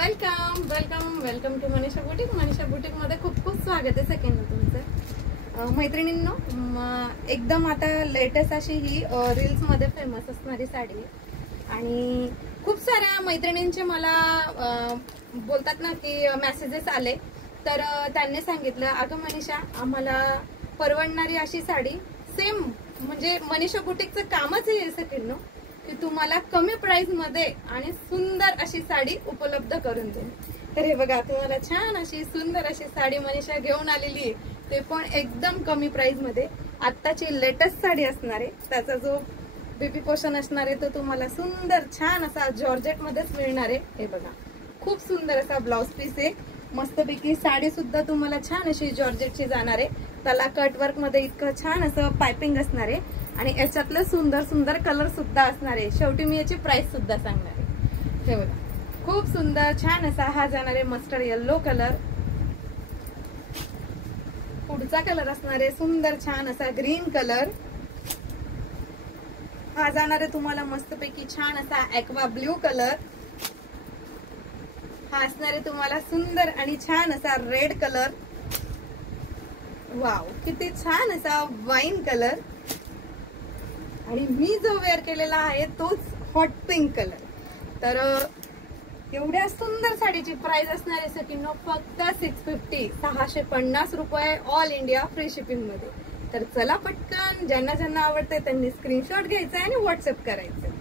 Welcome welcome welcome to Manisha boutique. Manisha boutique मध्ये खूप खूप स्वागत आहे सेकंड तुमचं. मैत्रिणींनो, एकदम आता लेटेस्ट अशी ही रील्स मध्ये फेमस असणारी साडी आहे आणि खूप साऱ्या मैत्रिणींचे मला बोलतात ना की मेसेजेस आले, तर त्यांनी सांगितलं अगं मनीषा, आम्हाला परवडणारी अशी साडी सेम म्हणजे मनीषा बुटीकचं कामच आहे सेकंड की तुम्हाला कमी प्राइस मध्ये आणि सुंदर अशी साडी उपलब्ध करून दे. तर हे बघा, तुम्हाला छान अशी सुंदर अशी साडी मनीषा घेऊन आलेली आहे, ते पण एकदम कमी प्राइस मध्ये. आत्ताची लेटेस्ट साडी असणार आहे, त्याचा जो बेबी पोर्शन असणार आहे तो तुम्हाला सुंदर छान असा जॉर्जेट मध्येच मिळणार आहे. हे बघा, खूप सुंदर असा ब्लाउज पीस आहे. मस्तपैकी साडी सुद्धा तुम्हाला छान अशी जॉर्जेटची जाणार आहे. त्याला कटवर्क मध्ये इतकं छान असं पायपिंग असणार आहे आणि याच्यातले सुंदर सुंदर कलर सुद्धा असणार आहे. शेवटी मी याची प्राइस सुद्धा सांगणार आहे. हे बघा, खूप सुंदर छान असा हा जाणार आहे मस्टर्ड येलो कलर. पुढचा कलर असणार आहे सुंदर छान असा ग्रीन कलर. हा जाणार आहे तुम्हाला मस्तपैकी छान असा ॲक्वा ब्ल्यू कलर. हा असणार आहे तुम्हाला सुंदर आणि छान असा रेड कलर. वाव, किती छान असा वाईन कलर. आणि मी जो वेअर केलेला आहे तोच हॉट पिंक कलर. तर एवढ्या सुंदर साडीची प्राइस असणार आहे सकिनो फक्त 650 रुपये, ऑल इंडिया फ्री शिपिंग मध्ये. तर चला पटकन, ज्यांना ज्यांना आवडते त्यांनी स्क्रीनशॉट घ्यायचा आणि व्हॉट्सअप करायचं.